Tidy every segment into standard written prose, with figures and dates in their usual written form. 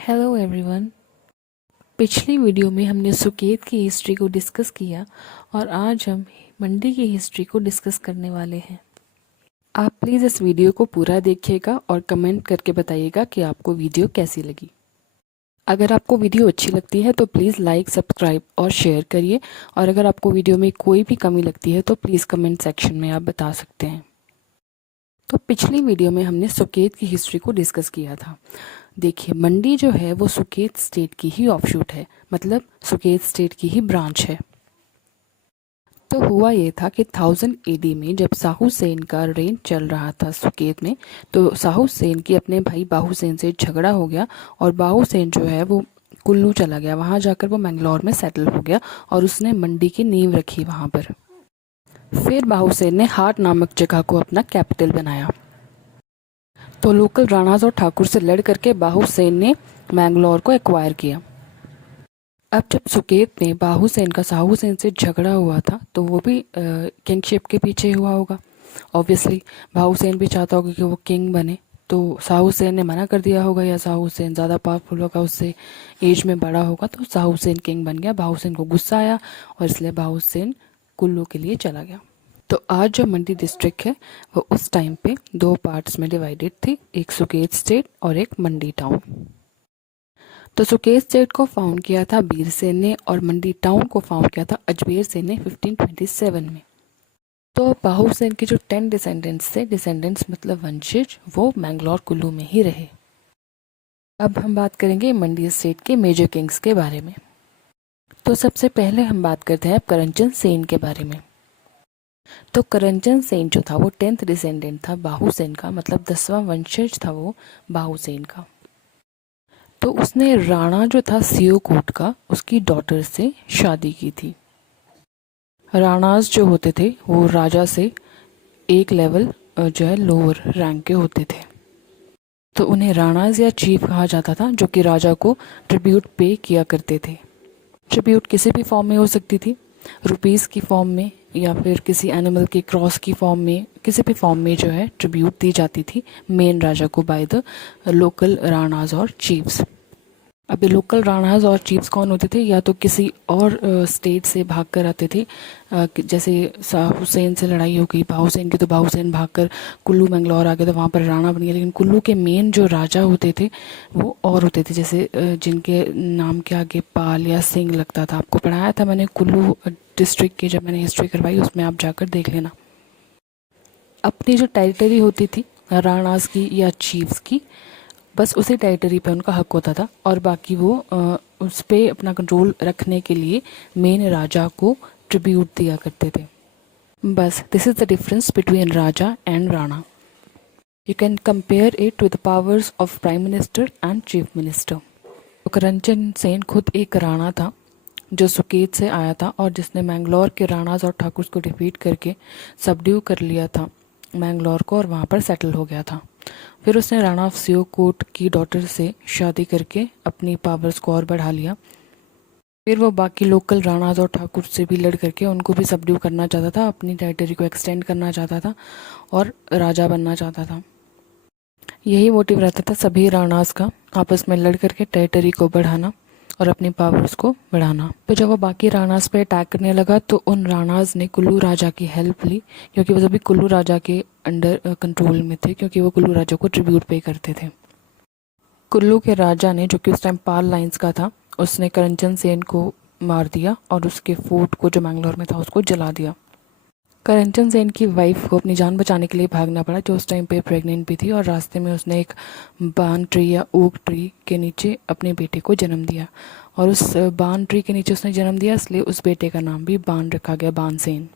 Hello everyone. पिछली video में हमने सुकेत की हिस्ट्री को डिस्कस किया और आज हम मंडी की हिस्ट्री को डिस्कस करने वाले हैं। आप प्लीज़ इस वीडियो को पूरा देखिएगा और कमेंट करके बताइएगा कि आपको वीडियो कैसी लगी। अगर आपको वीडियो अच्छी लगती है तो प्लीज़ लाइक, सब्सक्राइब और शेयर करिए, और अगर आपको वीडियो में कोई भी कमी लगती है तो प्लीज़ कमेंट सेक्शन में आप बता सकते हैं। तो पिछली वीडियो में हमने सुकेत की हिस्ट्री को डिस्कस किया था। देखिए, मंडी जो है वो सुकेत स्टेट की ही ऑफशूट है, मतलब सुकेत स्टेट की ही ब्रांच है। तो हुआ ये था कि 1000 एडी में जब साहू सेन का रेन चल रहा था सुकेत में, तो साहू सेन की अपने भाई बाहू सेन से झगड़ा हो गया और बाहू सेन जो है वो कुल्लू चला गया। वहाँ जाकर वो मैंगलोर में सेटल हो गया और उसने मंडी की नींव रखी वहाँ पर। फिर बाहू सेन ने हाट नामक जगह को अपना कैपिटल बनाया। तो लोकल राणाज और ठाकुर से लड़ करके बाहू सेन ने मैंगलोर को एक्वायर किया। अब जब सुकेत में बाहू सेन का साहू सेन से झगड़ा हुआ था तो वो भी किंगशिप के पीछे हुआ होगा। ऑब्वियसली बाहू सेन भी चाहता होगा कि वो किंग बने, तो साहू सेन ने मना कर दिया होगा, या साहू सेन ज़्यादा पावरफुल होगा, उससे एज में बड़ा होगा, तो साहू सेन किंग बन गया। बाहू सेन को गुस्सा आया और इसलिए बाहू सेन कुल्लू के लिए चला गया। तो आज जो मंडी डिस्ट्रिक्ट है वो उस टाइम पे दो पार्ट्स में डिवाइडेड थी, एक सुकेत स्टेट और एक मंडी टाउन। तो सुकेत स्टेट को फाउंड किया था बीर सेन ने और मंडी टाउन को फाउंड किया था अजमेर सेन ने 1527 में। तो बाहू सेन के जो 10 डिसेंडेंट्स थे, डिसेंडेंट्स मतलब वंशज, वो मैंगलोर कुल्लू में ही रहे। अब हम बात करेंगे मंडी स्टेट के मेजर किंग्स के बारे में। तो सबसे पहले हम बात करते हैं करंचन सेन के बारे में। तो करंचन सेन जो था वो 10th डिसेंडेंट था बाहू सेन का, मतलब 10वां वंशज था वो बाहू सेन का। तो उसने राणा जो था सियोकोट का, उसकी डॉटर से शादी की थी। राणाज जो होते थे वो राजा से एक लेवल जो है लोअर रैंक के होते थे, तो उन्हें राणाज या चीफ कहा जाता था, जो कि राजा को ट्रिब्यूट पे किया करते थे। ट्रिब्यूट किसी भी फॉर्म में हो सकती थी, रुपीस की फॉर्म में या फिर किसी एनिमल के क्रॉस की फॉर्म में, किसी भी फॉर्म में जो है ट्रिब्यूट दी जाती थी मेन राजा को बाय द लोकल राणाज और चीफ्स। अब ये लोकल राणाज और चीफ्स कौन होते थे? या तो किसी और स्टेट से भाग कर आते थे, जैसे हुसैन से लड़ाई हो गई बाहू सेन की, तो बाहू सेन भाग कर कुल्लू मैंगलोर आ गए, तो वहाँ पर राणा बन गया। लेकिन कुल्लू के मेन जो राजा होते थे वो और होते थे, जैसे जिनके नाम के आगे पाल या सिंह लगता था। आपको पढ़ाया था मैंने कुल्लू डिस्ट्रिक्ट की, जब मैंने हिस्ट्री करवाई उसमें आप जाकर देख लेना। अपनी जो टेरिटरी होती थी राणाज की या चीफ्स की, बस उसी टेरिटरी पे उनका हक होता था, और बाकी वो उस पर अपना कंट्रोल रखने के लिए मेन राजा को ट्रिब्यूट दिया करते थे। बस this is the difference between Raja and Rana. You can compare it with the powers of prime minister and chief minister. तो करंचन सेन खुद एक राणा था जो सुकेत से आया था और जिसने मैंगलोर के राणाज और ठाकुर को डिफीट करके सबड्यू कर लिया था मैंगलोर को, और वहाँ पर सेटल हो गया था। फिर उसने राणा ऑफ सियोकोट की डॉटर से शादी करके अपनी पावर्स को और बढ़ा लिया। फिर वो बाकी लोकल राणाज और ठाकुर से भी लड़ करके उनको भी सबड्यू करना चाहता था, अपनी टेरिटरी को एक्सटेंड करना चाहता था और राजा बनना चाहता था। यही मोटिव रहता था सभी राणाज का, आपस में लड़ करके टेरिटरी को बढ़ाना और अपनी पावर्स को बढ़ाना। तो जब वो बाकी राणाज पे अटैक करने लगा तो उन राणाज ने कुल्लू राजा की हेल्प ली, क्योंकि वो सभी कुल्लू राजा के अंडर कंट्रोल में थे, क्योंकि वो कुल्लू राजा को ट्रिब्यूट पे करते थे। कुल्लू के राजा ने, जो कि उस टाइम पाल लाइन्स का था, उसने करंचन सेन को मार दिया और उसके फोर्ट को जो मैंगलोर में था उसको जला दिया। करंचन सेन की वाइफ को अपनी जान बचाने के लिए भागना पड़ा, जो उस टाइम पे प्रेग्नेंट भी थी, और रास्ते में उसने एक बान ट्री या ओक ट्री के नीचे अपने बेटे को जन्म दिया, और उस बान ट्री के नीचे उसने जन्म दिया, इसलिए उस बेटे का नाम भी बान रखा गया, बान सेन।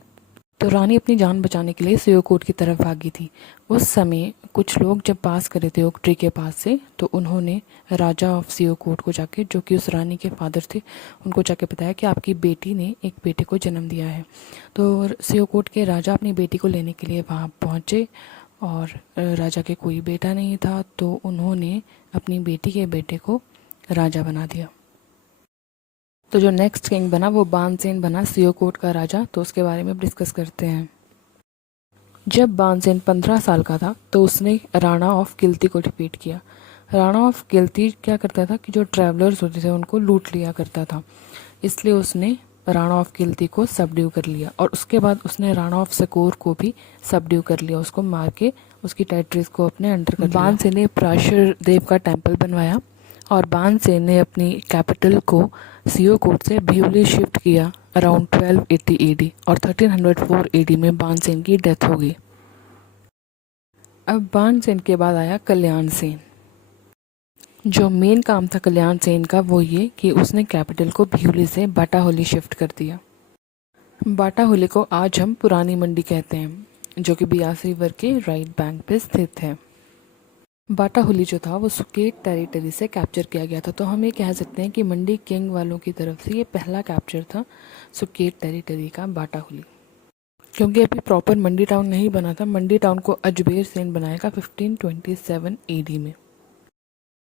तो रानी अपनी जान बचाने के लिए सियोकोट की तरफ भागी थी। उस समय कुछ लोग जब पास कर रहे थे ओक ट्री के पास से, तो उन्होंने राजा ऑफ सियोकोट को जाके, जो कि उस रानी के फादर थे, उनको जाके बताया कि आपकी बेटी ने एक बेटे को जन्म दिया है। तो सियोकोट के राजा अपनी बेटी को लेने के लिए वहाँ पहुँचे, और राजा के कोई बेटा नहीं था, तो उन्होंने अपनी बेटी के बेटे को राजा बना दिया। तो जो नेक्स्ट किंग बना वो बानसेन बना, सियोकोट का राजा। तो उसके बारे में डिस्कस करते हैं। जब बानसेन 15 साल का था तो उसने राणा ऑफ किल्ती को डिफीट किया। राणा ऑफ गिल्ती क्या करता था कि जो ट्रैवलर्स होते थे उनको लूट लिया करता था, इसलिए उसने राणा ऑफ गिल्ती को सबड्यू कर लिया और उसके बाद उसने राणा ऑफ सकोर को भी सबड्यू कर लिया, उसको मार के उसकी टेरिटरीज को अपने अंडर कर लिया। बाणसेन ने पराशर देव का टेम्पल बनवाया और बाणसेन ने अपनी कैपिटल को सियोकोट से भिवली शिफ्ट किया अराउंड 1280 एडी और 1304 एडी में बाणसेन की डेथ हो गई। अब बाणसेन के बाद आया कल्याण सेन। जो मेन काम था कल्याण सेन का वो ये कि उसने कैपिटल को भिवली से बाटाहोली शिफ्ट कर दिया। बाटाहोली को आज हम पुरानी मंडी कहते हैं, जो कि बियास रिवर के राइट बैंक पे स्थित है। बाटाहोली जो था वो सुकेत टेरिटरी से कैप्चर किया गया था, तो हम ये कह सकते हैं कि मंडी किंग वालों की तरफ से ये पहला कैप्चर था सुकेत टेरिटरी का बाटाहोली। क्योंकि अभी प्रॉपर मंडी टाउन नहीं बना था, मंडी टाउन को अजमेर सेन बनाएगा 1527 एडी में,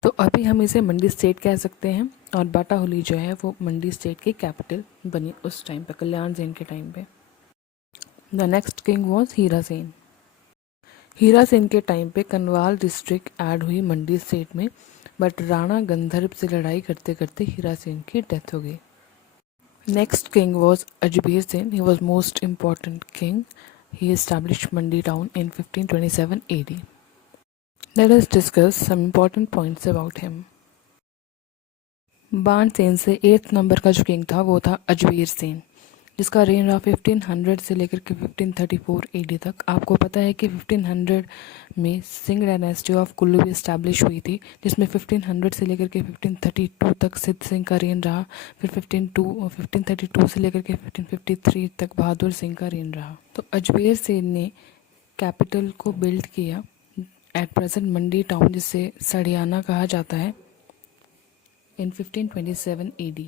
तो अभी हम इसे मंडी स्टेट कह सकते हैं और बाटाहोली जो है वो मंडी स्टेट की कैपिटल बनी उस टाइम पे, कल्याण सेन के टाइम पे। द नेक्स्ट किंग वॉज हीरा सेन। हीरा सेन के टाइम पे कनवाल डिस्ट्रिक्ट ऐड हुई मंडी स्टेट में, बट राणा गंधर्व से लड़ाई करते करते हीरा सेन की डेथ हो गई। Next king was Ajmer Sen. He was most important king. He established Mandi town in 1527 AD. Let us discuss some important points about him. Bansen से 8th नंबर का जो किंग था वो था अजमेर सेन, जिसका रेन रहा 1500 से लेकर के 1534 AD तक। आपको पता है कि 1500 में सिंह डायनेस्टी ऑफ कुल्लू भी इस्टेब्लिश हुई थी, जिसमें 1500 से लेकर के 1532 तक सिद्ध सिंह का रेन रहा। फिर 1532 से लेकर के 1553 तक बहादुर सिंह का रेन रहा। तो अजमेर सेन ने कैपिटल को बिल्ड किया एट प्रेजेंट मंडी टाउन, जिसे सड़ियाना कहा जाता है, इन 1527 AD।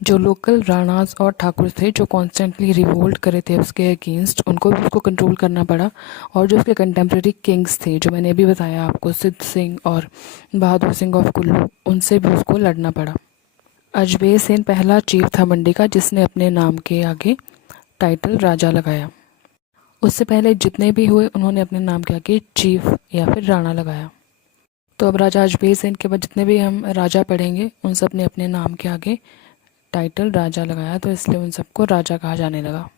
जो लोकल राणाज और ठाकुर थे जो कॉन्स्टेंटली रिवोल्ट करे थे उसके अगेंस्ट, उनको भी उसको कंट्रोल करना पड़ा। और जो उसके कंटेम्प्रेरी किंग्स थे जो मैंने अभी बताया आपको, सिद्ध सिंह और बहादुर सिंह ऑफ कुल्लू, उनसे भी उसको लड़ना पड़ा। अजमेर सेन पहला चीफ था मंडी का जिसने अपने नाम के आगे टाइटल राजा लगाया। उससे पहले जितने भी हुए उन्होंने अपने नाम के आगे चीफ या फिर राणा लगाया। तो अब राजा अजमेर सेन के बाद जितने भी हम राजा पढ़ेंगे उन सब ने अपने नाम के आगे टाइटल राजा लगाया, तो इसलिए उन सबको राजा कहा जाने लगा।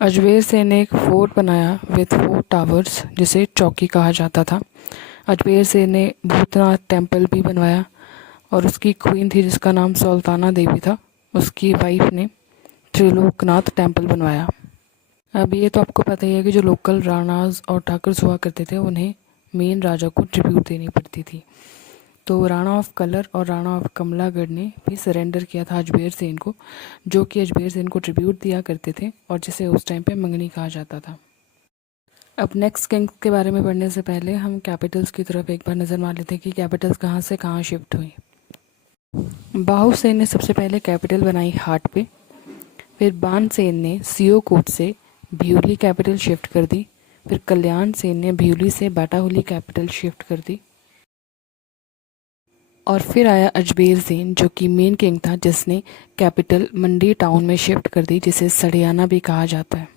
अजमेर सेन ने एक फोर्ट बनाया विथ 4 टावर्स जिसे चौकी कहा जाता था। अजमेर सेन ने भूतनाथ टेम्पल भी बनवाया और उसकी क्वीन थी जिसका नाम सुल्ताना देवी था, उसकी वाइफ ने त्रिलोकनाथ टेम्पल बनवाया। अब ये तो आपको पता ही है कि जो लोकल राणाज और ठाकुर हुआ करते थे उन्हें मेन राजा को ट्रिब्यूट देनी पड़ती थी। तो राणा ऑफ कलर और राणा ऑफ कमलागढ़ ने भी सरेंडर किया था अजमेर सेन को, जो कि अजमेर सेन को ट्रिब्यूट दिया करते थे और जिसे उस टाइम पे मंगनी कहा जाता था। अब नेक्स्ट किंग के बारे में पढ़ने से पहले हम कैपिटल्स की तरफ एक बार नज़र मार लेते हैं कि कैपिटल्स कहाँ से कहाँ शिफ्ट हुई। बाहु सेन ने सबसे पहले कैपिटल बनाई हाट पे, फिर बाणसेन ने सियोकोट से भिवली कैपिटल शिफ्ट कर दी, फिर कल्याण सेन ने भिवली से बाटाहोली कैपिटल शिफ्ट कर दी, और फिर आया अजमेर सेन जो कि मेन किंग था जिसने कैपिटल मंडी टाउन में शिफ्ट कर दी, जिसे सड़ियाना भी कहा जाता है।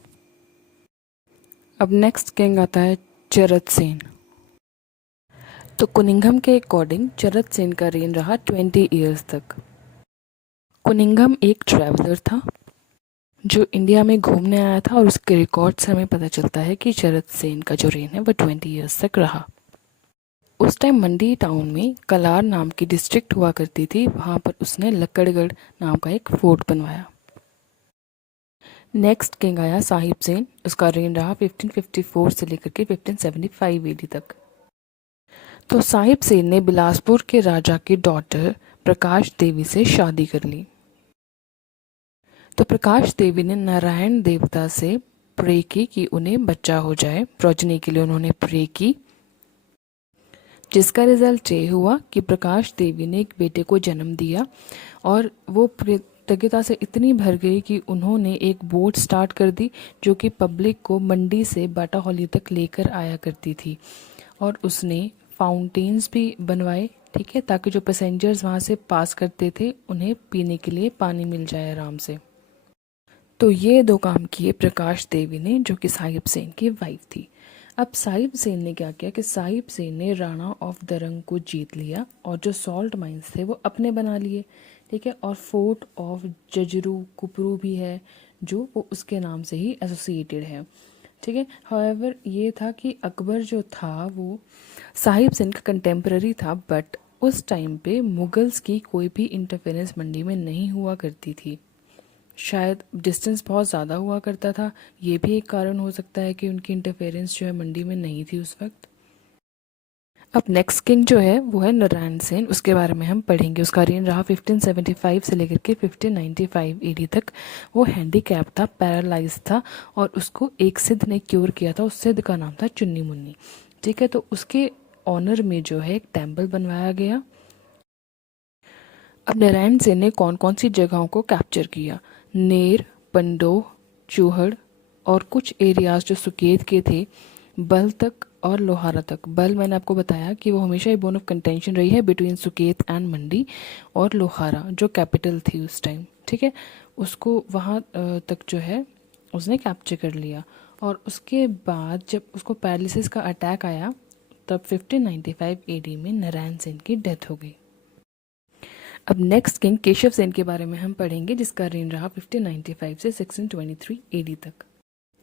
अब नेक्स्ट किंग आता है चरत सेन। तो कुनिंघम के अकॉर्डिंग चरत सेन का रेन रहा 20 ईयर्स तक। कुनिंघम एक ट्रैवलर था जो इंडिया में घूमने आया था और उसके रिकॉर्ड से हमें पता चलता है कि चरत सेन का जो रेन है वो 20 ईयर्स तक रहा। उस टाइम मंडी टाउन में कलार नाम की डिस्ट्रिक्ट हुआ करती थी, वहाँ पर उसने लक्कड़गढ़ नाम का एक फोर्ट बनवाया। नेक्स्ट किंग आया साहिब सेन। उसका रेन रहा 1554 से लेकर के 1575 AD तक। तो साहिब सेन ने बिलासपुर के राजा की डॉटर प्रकाश देवी से शादी कर ली। तो प्रकाश देवी ने नारायण देवता से प्रे की कि उन्हें बच्चा हो जाए, प्रोजनी के लिए उन्होंने प्रे की, जिसका रिजल्ट ये हुआ कि प्रकाश देवी ने एक बेटे को जन्म दिया और वो कृतज्ञता से इतनी भर गई कि उन्होंने एक बोट स्टार्ट कर दी जो कि पब्लिक को मंडी से बाटाहोली तक लेकर आया करती थी, और उसने फाउंटेन्स भी बनवाए, ठीक है, ताकि जो पैसेंजर्स वहाँ से पास करते थे उन्हें पीने के लिए पानी मिल जाए आराम से। तो ये 2 काम किए प्रकाश देवी ने जो कि साहिब सेन की वाइफ थी। अब साहिब सेन ने क्या किया कि साहिब सेन ने राणा ऑफ दरंग को जीत लिया और जो सॉल्ट माइंस थे वो अपने बना लिए, ठीक है। और फोर्ट ऑफ जजरू कुपरू भी है जो वो उसके नाम से ही एसोसिएटेड है, ठीक है। हाउएवर ये था कि अकबर जो था वो साहिब सेन का कंटेम्प्रेरी था, बट उस टाइम पे मुगल्स की कोई भी इंटरफेरेंस मंडी में नहीं हुआ करती थी। शायद डिस्टेंस बहुत ज़्यादा हुआ करता था, ये भी एक कारण हो सकता है कि उनकी इंटरफेरेंस जो है मंडी में नहीं थी उस वक्त। अब नेक्स्ट किंग जो है वो है नारायण सेन, उसके बारे में हम पढ़ेंगे। उसका रेन रहा 1575 से लेकर के 1595 एडी तक। वो हैंडीकैप था, पैरालाइज था, और उसको एक सिद्ध ने क्योर किया था। उस सिद्ध का नाम था चुन्नी मुन्नी, ठीक है। तो उसके ऑनर में जो है एक टेम्पल बनवाया गया। अब नारायण सेन ने कौन कौन सी जगहों को कैप्चर किया? नेर, पंडोह, चूहड़ और कुछ एरियाज जो सुकेत के थे, बल तक और लोहारा तक। बल मैंने आपको बताया कि वो हमेशा ही बोन ऑफ कंटेंशन रही है बिटवीन सुकेत एंड मंडी, और लोहारा जो कैपिटल थी उस टाइम, ठीक है, उसको वहाँ तक जो है उसने कैप्चर कर लिया। और उसके बाद जब उसको पैरालिसिस का अटैक आया तब 1595 एडी में नारायण सेन की डेथ हो गई। अब नेक्स्ट किंग केशव सेन के बारे में हम पढ़ेंगे, जिसका रेन रहा 1595 से 1623 एडी तक।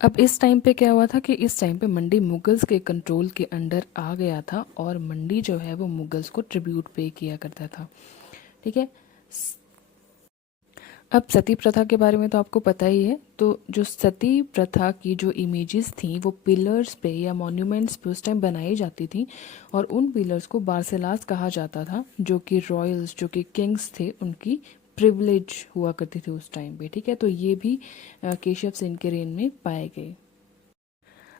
अब इस टाइम पे क्या हुआ था कि इस टाइम पे मंडी मुगल्स के कंट्रोल के अंडर आ गया था, और मंडी जो है वो मुगल्स को ट्रिब्यूट पे किया करता था, ठीक है। अब सती प्रथा के बारे में तो आपको पता ही है। तो जो सती प्रथा की जो इमेजेस थी वो पिलर्स पे या मॉन्यूमेंट्स पे उस टाइम बनाई जाती थी, और उन पिलर्स को बारसेलास कहा जाता था, जो कि रॉयल्स, जो कि किंग्स थे, उनकी प्रिविलेज हुआ करती थी उस टाइम पे, ठीक है। तो ये भी केशव सेन के रेन में पाए गए।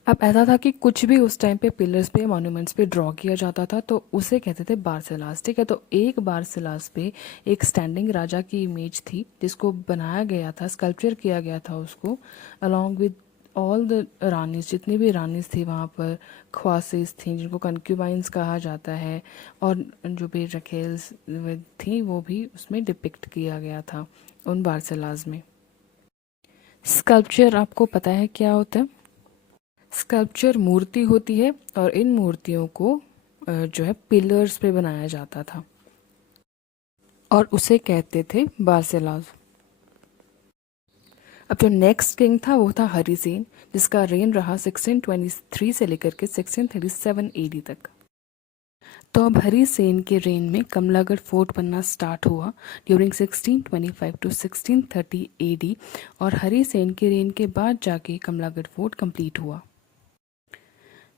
अब ऐसा था कि कुछ भी उस टाइम पे पिलर्स पे मॉन्यूमेंट्स पे ड्रॉ किया जाता था तो उसे कहते थे बारसेलास, ठीक है। तो एक बारसेलास पे एक स्टैंडिंग राजा की इमेज थी जिसको बनाया गया था, स्कल्पचर किया गया था उसको, along with all the rani's, जितनी भी रानीस थी वहाँ पर, ख्वासिस थी जिनको कंक्यूबाइंस कहा जाता है, और जो भी रखेल्स थी वो भी उसमें डिपिक्ट किया गया था उन बारसेलास में। स्कल्पचर आपको पता है क्या होता है? स्कल्पचर मूर्ति होती है, और इन मूर्तियों को जो है पिलर्स पे बनाया जाता था, और उसे कहते थे बारसेलास। अब जो नेक्स्ट किंग था वो था हरि सेन, जिसका रेन रहा 1623 से लेकर के 1637 एडी तक। तो अब हरि सेन के रेन में कमलागढ़ फोर्ट बनना स्टार्ट हुआ ड्यूरिंग 1625 टू 1630 एडी, और हरि सेन के रेन के बाद जाके कमलागढ़ फोर्ट कंप्लीट हुआ।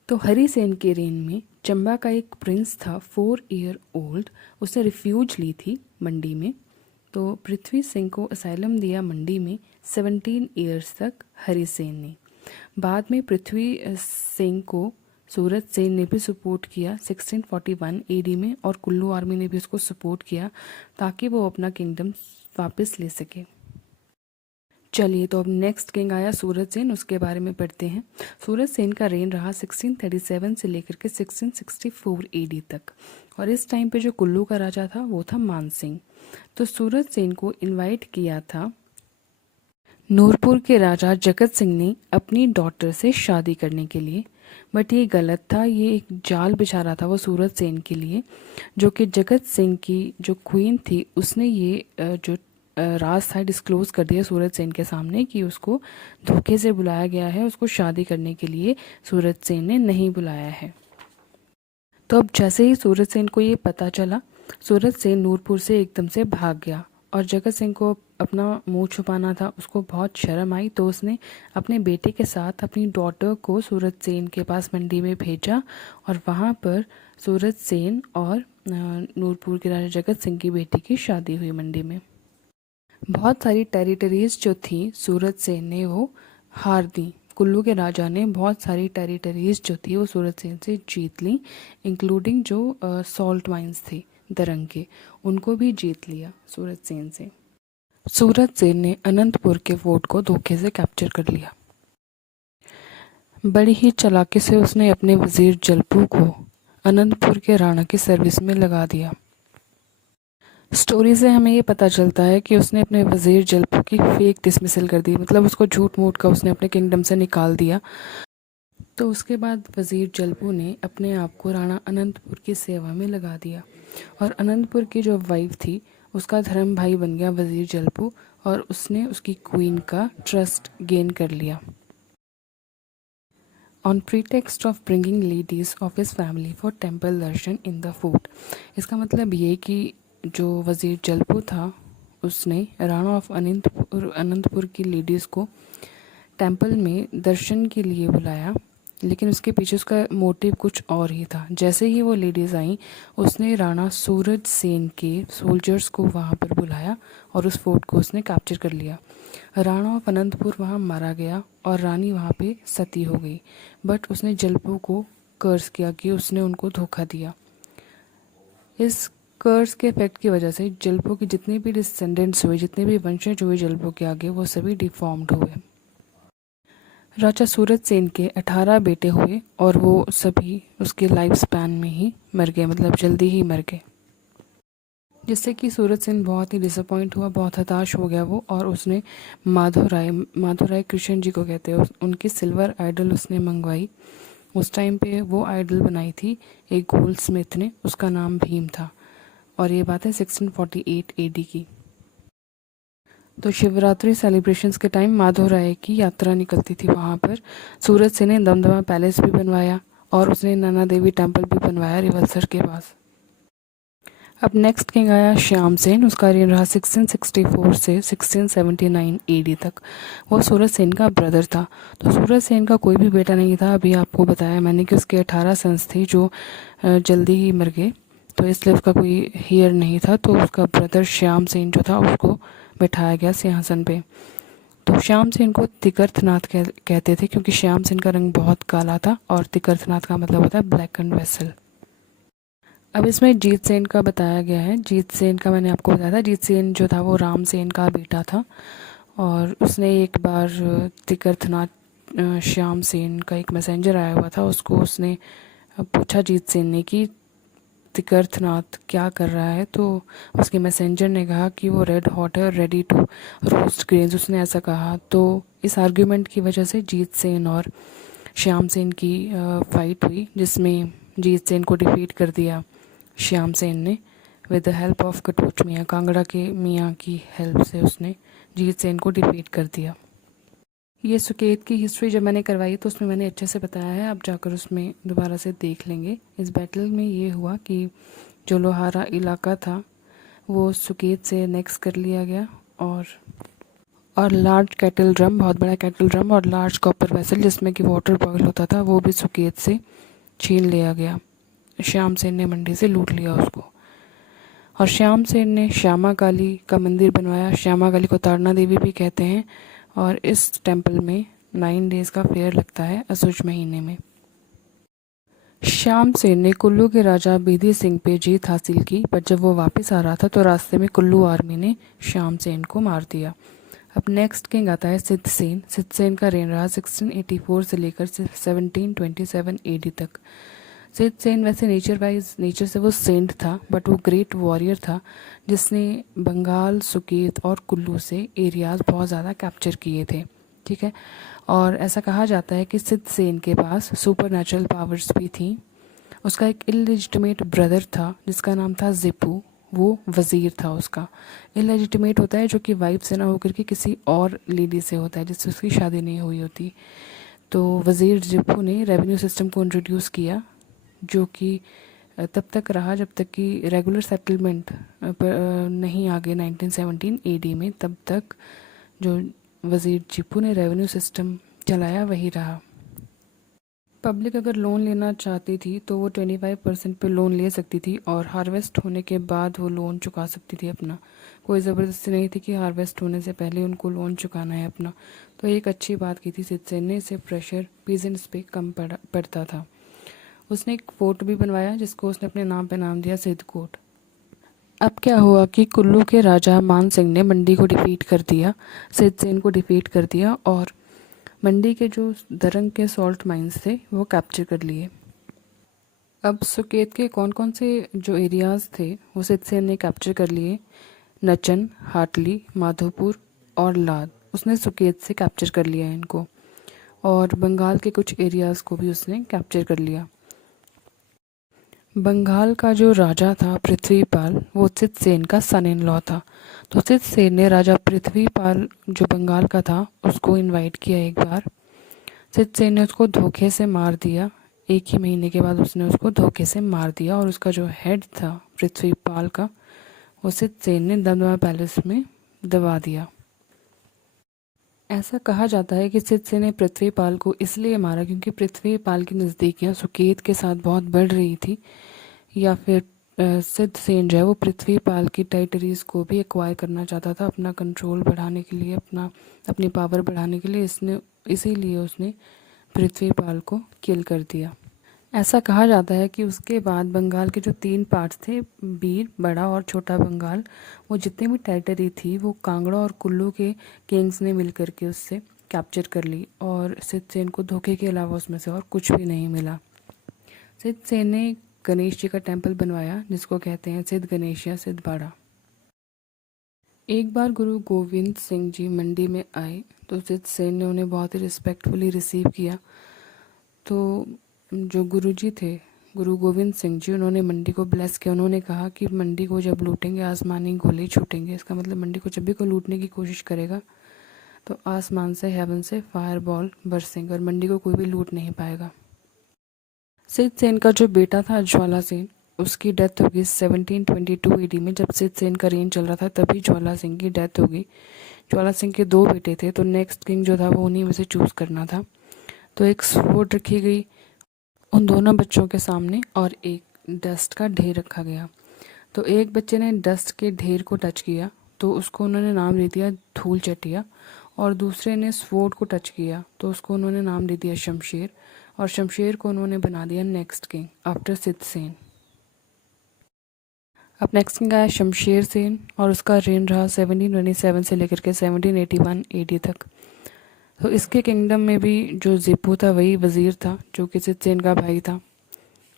तो हरि सेन के रेन में चंबा का एक प्रिंस था 4 ईयर ओल्ड, उसने रिफ्यूज ली थी मंडी में। तो पृथ्वी सिंह को असाइलम दिया मंडी में 17 ईयर्स तक हरि सेन ने। बाद में पृथ्वी सिंह को सूरज सेन ने भी सपोर्ट किया 1641 एडी में, और कुल्लू आर्मी ने भी उसको सपोर्ट किया ताकि वो अपना किंगडम वापस ले सके। चलिए, तो अब नेक्स्ट किंग आया सूरज सेन, उसके बारे में पढ़ते हैं। सूरज सेन का रेन रहा 1637 से लेकर के 1664 एडी तक, और इस टाइम पे जो कुल्लू का राजा था वो था मान सिंह। तो सूरज सेन को इनवाइट किया था नूरपुर के राजा जगत सिंह ने अपनी डॉटर से शादी करने के लिए, बट ये गलत था, ये एक जाल बिछा रहा था वो सूरज सेन के लिए, जो कि जगत सिंह की जो क्वीन थी उसने ये जो राज था डिस्क्लोज कर दिया सूरज सेन के सामने कि उसको धोखे से बुलाया गया है, उसको शादी करने के लिए सूरज सेन ने नहीं बुलाया है। तो अब जैसे ही सूरज सेन को ये पता चला, सूरज सेन नूरपुर से एकदम से भाग गया, और जगत सिंह को अपना मुंह छुपाना था, उसको बहुत शर्म आई, तो उसने अपने बेटे के साथ अपनी डॉटर को सूरज सेन के पास मंडी में भेजा, और वहाँ पर सूरज सेन और नूरपुर के राजा जगत सिंह की बेटी की शादी हुई मंडी में। बहुत सारी टेरिटरीज जो थी सूरज सेन ने वो हार दी। कुल्लू के राजा ने बहुत सारी टेरिटरीज जो थी वो सूरज सेन से जीत ली, इंक्लूडिंग जो सॉल्ट माइंस थे दरंग के, उनको भी जीत लिया सूरज सेन से। सूरज सेन ने अनंतपुर के फोर्ट को धोखे से कैप्चर कर लिया। बड़ी ही चालाकी से उसने अपने वजीर जलपू को अनंतपुर के राणा की सर्विस में लगा दिया। स्टोरी से हमें ये पता चलता है कि उसने अपने वजीर जलपू की फेक डिसमिसल कर दी, मतलब उसको झूठ मूठ का उसने अपने किंगडम से निकाल दिया। तो उसके बाद वज़ीर जलपू ने अपने आप को राणा अनंतपुर की सेवा में लगा दिया और अनंतपुर की जो वाइफ थी उसका धर्म भाई बन गया वज़ीर जलपू और उसने उसकी क्वीन का ट्रस्ट गेन कर लिया। On pretext of bringing ladies of his family for temple Darshan in the fort. इसका मतलब ये कि जो वज़ीर जलपू था उसने राणा ऑफ अनंतपुर की लेडीज़ को टेम्पल में दर्शन के लिए बुलाया, लेकिन उसके पीछे उसका मोटिव कुछ और ही था। जैसे ही वो लेडीज़ आईं उसने राणा सूरज सेन के सोल्जर्स को वहाँ पर बुलाया और उस फोर्ट को उसने कैप्चर कर लिया। राणा ऑफ अनंतपुर वहाँ मारा गया और रानी वहाँ पे सती हो गई, बट उसने जलपू को कर्ज किया कि उसने उनको धोखा दिया। इस कर्ज के इफेक्ट की वजह से जलपू की जितने भी डिसेंडेंट्स हुए, जितने भी वंशज हुए जलपू के आगे, वो सभी डिफॉर्म्ड हुए। राजा सूरज सेन के 18 बेटे हुए और वो सभी उसके लाइफ स्पैन में ही मर गए, मतलब जल्दी ही मर गए, जिससे कि सूरज सेन बहुत ही डिसअपॉइंट हुआ, बहुत हताश हो गया वो। और उसने माधव राय कृष्ण जी को कहते हैं, उनकी सिल्वर आइडल उसने मंगवाई। उस टाइम पे वो आइडल बनाई थी एक गोल्ड स्मिथ ने, उसका नाम भीम था और ये बात है 1648 AD की। तो शिवरात्रि सेलिब्रेशंस के टाइम माधव राय की यात्रा निकलती थी वहाँ पर। सूरज सेन ने दमदमा पैलेस भी बनवाया और उसने नैना देवी टेम्पल भी बनवाया रिवलसर के पास। अब नेक्स्ट किंग आया श्याम सेन। उसका रेन रहा 1664 से 1679 AD तक। वो सूरज सेन का ब्रदर था। तो सूरज सेन का कोई भी बेटा नहीं था, अभी आपको बताया मैंने कि उसके 18 सन्स थे जो जल्दी ही मर गए, तो इसलिए उसका कोई हेयर नहीं था। तो उसका ब्रदर श्याम सेन जो था उसको बैठाया गया सिंहासन पे। तो श्याम सेन को तिकर्थनाथ कहते थे क्योंकि श्याम सेन का रंग बहुत काला था और तिकर्थनाथ का मतलब होता है ब्लैक एंड वेसल। अब इसमें जीत सेन का बताया गया है। जीत सेन का मैंने आपको बताया था, जीत सेन जो था वो राम सेन का बेटा था और उसने एक बार तिकर्थनाथ श्याम सेन का एक मैसेंजर आया हुआ था, उसको उसने पूछा जीत सेन ने कि तिकर्थनाथ क्या कर रहा है, तो उसके मैसेंजर ने कहा कि वो रेड हॉट है और रेडी टू रोस्ट ग्रेन्स, उसने ऐसा कहा। तो इस आर्ग्यूमेंट की वजह से जीत सेन और श्याम सेन की फाइट हुई, जिसमें जीत सेन को डिफीट कर दिया श्याम सेन ने with the help of Katoch मियाँ, कांगड़ा के मियाँ की हेल्प से उसने जीत सेन को डिफीट कर दिया। ये सुकेत की हिस्ट्री जब मैंने करवाई तो उसमें मैंने अच्छे से बताया है, आप जाकर उसमें दोबारा से देख लेंगे। इस बैटल में ये हुआ कि जो लोहारा इलाका था वो सुकेत से नेक्स कर लिया गया और लार्ज कैटल ड्रम, बहुत बड़ा कैटल ड्रम और लार्ज कॉपर वेसल जिसमें कि वाटर बॉयल होता था, वो भी सुकेत से छीन लिया गया। श्याम सेन ने मंडी से लूट लिया उसको। और श्याम सेन ने श्यामा काली का मंदिर बनवाया। श्यामा काली को तारना देवी भी कहते हैं और इस टेम्पल में 9 डेज का फेयर लगता है असुज महीने में। श्याम सेन ने कुल्लू के राजा बेदी सिंह पे जीत हासिल की, पर जब वो वापस आ रहा था तो रास्ते में कुल्लू आर्मी ने श्याम सेन को मार दिया। अब नेक्स्ट किंग आता है सिद्ध सेन। सिद्ध सेन का रेन रहा 1684 से लेकर 1727 AD तक। सिद्ध सेन वैसे नेचर से वो सेंट था, बट वो ग्रेट वॉरियर था जिसने बंगाल, सुकेत और कुल्लू से एरियाज बहुत ज़्यादा कैप्चर किए थे, ठीक है। और ऐसा कहा जाता है कि सिद्ध सेन के पास सुपर नेचुरल पावर्स भी थी। उसका एक इलेजिटिमेट ब्रदर था जिसका नाम था जिपू, वो वज़ीर था उसका। इलेजिटिमेट होता है जो कि वाइफ से ना होकर के किसी और लेडी से होता है जिससे उसकी शादी नहीं हुई होती। तो वज़ीर जिपू ने रेवेन्यू सिस्टम को इंट्रोड्यूस किया, जो कि तब तक रहा जब तक कि रेगुलर सेटलमेंट नहीं आ गए 1917 AD में। तब तक जो वज़ीर जिपू ने रेवेन्यू सिस्टम चलाया वही रहा। पब्लिक अगर लोन लेना चाहती थी तो वो 25% पे लोन ले सकती थी और हार्वेस्ट होने के बाद वो लोन चुका सकती थी अपना। कोई ज़बरदस्ती नहीं थी कि हार्वेस्ट होने से पहले उनको लोन चुकाना है अपना। तो एक अच्छी बात की थी सिद्ध सेन ने, इससे प्रेशर पीजेंट्स पे कम पड़ता था। उसने एक फोर्ट भी बनवाया जिसको उसने अपने नाम पे नाम दिया सिद्धकोट। अब क्या हुआ कि कुल्लू के राजा मान सिंह ने मंडी को डिफीट कर दिया, सिद्ध सेन को डिफीट कर दिया और मंडी के जो दरंग के सॉल्ट माइंस थे वो कैप्चर कर लिए। अब सुकेत के कौन कौन से जो एरियाज़ थे वो सिद्ध सेन ने कैप्चर कर लिए। नचन, हाटली, माधोपुर और लाद, उसने सुकेत से कैप्चर कर लिया इनको। और बंगाल के कुछ एरियाज़ को भी उसने कैप्चर कर लिया। बंगाल का जो राजा था पृथ्वीपाल, वो चित्तसेन का सन इन लॉ था। तो चित्तसेन ने राजा पृथ्वीपाल जो बंगाल का था उसको इनवाइट किया एक बार। चित्तसेन ने उसको धोखे से मार दिया। एक ही महीने के बाद उसने उसको धोखे से मार दिया और उसका जो हेड था पृथ्वीपाल का, वो चित्तसेन ने दमदमा पैलेस में दबा दिया। ऐसा कहा जाता है कि चित्तसेन ने पृथ्वीपाल को इसलिए मारा क्योंकि पृथ्वीपाल की नज़दीकियाँ सुकेत के साथ बहुत बढ़ रही थी, या फिर चित्तसेन जो है वो पृथ्वीपाल की टेरिटरीज़ को भी एक्वायर करना चाहता था अपना कंट्रोल बढ़ाने के लिए, अपनी पावर बढ़ाने के लिए। इसीलिए उसने पृथ्वीपाल को किल कर दिया। ऐसा कहा जाता है कि उसके बाद बंगाल के जो 3 पार्ट्स थे, बीर, बड़ा और छोटा बंगाल, वो जितनी भी टेरिटरी थी वो कांगड़ा और कुल्लू के किंग्स ने मिल करके उससे कैप्चर कर ली और चित्तसेन को धोखे के अलावा उसमें से और कुछ भी नहीं मिला। चित्तसेन ने गणेश जी का टेम्पल बनवाया जिसको कहते हैं सिद्ध गणेश या सिद्ध बाड़ा। एक बार गुरु गोविंद सिंह जी मंडी में आए तो चित्तसेन ने उन्हें बहुत ही रिस्पेक्टफुली रिसीव किया। तो जो गुरुजी थे, गुरु गोविंद सिंह जी, उन्होंने मंडी को ब्लेस किया। उन्होंने कहा कि मंडी को जब लूटेंगे आसमानी गोले छूटेंगे। इसका मतलब मंडी को जब भी कोई लूटने की कोशिश करेगा तो आसमान से, हेवन से फायर बॉल बरसेंगे और मंडी को कोई भी लूट नहीं पाएगा। चित्तसेन का जो बेटा था ज्वाला सेन, उसकी डेथ हो गई 1722 AD में। जब चित्तसेन का रेन चल रहा था तभी ज्वाला सिंह की डेथ हो गई। ज्वाला सिंह के 2 बेटे थे तो नेक्स्ट किंग जो था वो उन्हीं में से चूज़ करना था। तो एक स्वॉर्ड रखी गई उन दोनों बच्चों के सामने और एक डस्ट का ढेर रखा गया। तो एक बच्चे ने डस्ट के ढेर को टच किया तो उसको उन्होंने नाम दे दिया धूल चटिया, और दूसरे ने स्वॉर्ड को टच किया तो उसको उन्होंने नाम दे दिया शमशेर, और शमशेर को उन्होंने बना दिया नेक्स्ट किंग आफ्टर चित्तसेन। अब नेक्स्ट किंग आया शमशेर सेन और उसका रेन रहा 1727 से लेकर के 1781 AD तक। तो इसके किंगडम में भी जो ज़ीपू था वही वज़ीर था जो कि चित्तसेन का भाई था,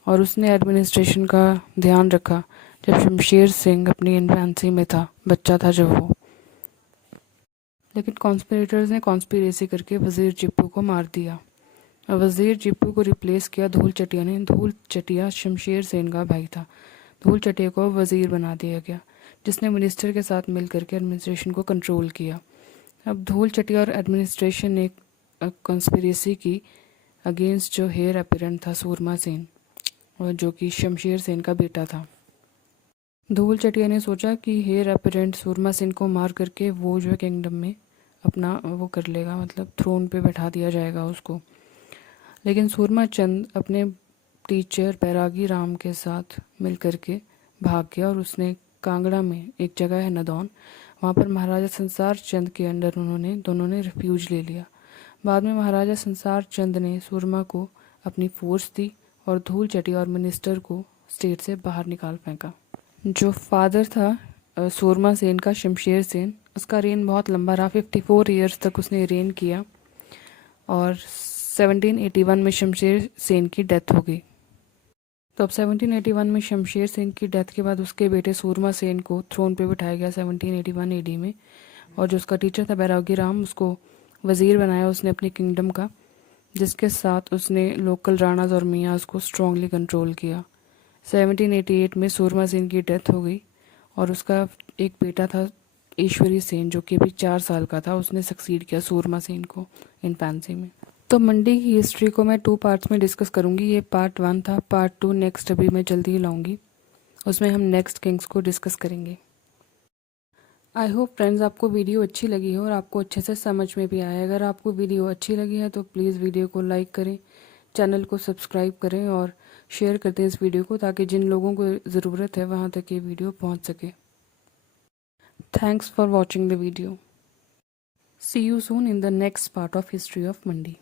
और उसने एडमिनिस्ट्रेशन का ध्यान रखा जब शमशेर सिंह अपनी इन्फेंसी में था, बच्चा था जब वो। लेकिन कॉन्स्पिरेटर्स ने कॉन्स्पिरेसी करके वज़ीर जीपू को मार दिया और वज़ीर जीपू को रिप्लेस किया धूल चटिया ने। धूल चटिया शमशेर सेन का भाई था। धूल चटिया को वज़ीर बना दिया गया जिसने मिनिस्टर के साथ मिल करके एडमिनिस्ट्रेशन को कंट्रोल किया। अब धूल चटिया और एडमिनिस्ट्रेशन ने कॉन्स्पिरेसी की अगेंस्ट जो हेयर अपीरेंट था सूरमा सेन, और जो कि शमशेर सेन का बेटा था। धूल चटिया ने सोचा कि हेयर अपीरेंट सूरमा सेन को मार करके वो जो है किंगडम में अपना वो कर लेगा, मतलब थ्रोन पे बैठा दिया जाएगा उसको। लेकिन सूरमा चंद अपने टीचर बैरागी राम के साथ मिल करके भाग गया और उसने कांगड़ा में एक जगह है नदौन, वहाँ पर महाराजा संसार चंद के अंडर दोनों ने रिफ्यूज ले लिया। बाद में महाराजा संसार चंद ने सूरमा को अपनी फोर्स दी और धूल चटिया और मिनिस्टर को स्टेट से बाहर निकाल फेंका। जो फादर था सूरमा सेन का, शमशेर सेन, उसका रेन बहुत लंबा रहा। 54 ईयर्स तक उसने रेन किया और 1781 में शमशेर सेन की डेथ हो गई। तो अब 1781 में शमशेर सेन की डेथ के बाद उसके बेटे सूरमा सेन को थ्रोन पे बिठाया गया 1781 AD में, और जो उसका टीचर था बैरागी राम, उसको वज़ीर बनाया उसने अपनी किंगडम का, जिसके साथ उसने लोकल राणाज और मियाँ को स्ट्रॉन्गली कंट्रोल किया। 1788 में सूरमा सेन की डेथ हो गई और उसका एक बेटा था ईश्वरी सेन जो कि अभी 4 साल का था, उसने सक्सीड किया सूरमा सेन को इन्फेंसी में। तो मंडी की हिस्ट्री को मैं 2 पार्ट्स में डिस्कस करूंगी। ये पार्ट 1 था, पार्ट 2 नेक्स्ट अभी मैं जल्दी ही लाऊंगी, उसमें हम नेक्स्ट किंग्स को डिस्कस करेंगे। आई होप फ्रेंड्स आपको वीडियो अच्छी लगी हो और आपको अच्छे से समझ में भी आया। अगर आपको वीडियो अच्छी लगी है तो प्लीज़ वीडियो को लाइक करें, चैनल को सब्सक्राइब करें और शेयर कर दें इस वीडियो को, ताकि जिन लोगों को ज़रूरत है वहाँ तक ये वीडियो पहुँच सके। Thanks for watching the video. See you soon in the next part of History of Mandi.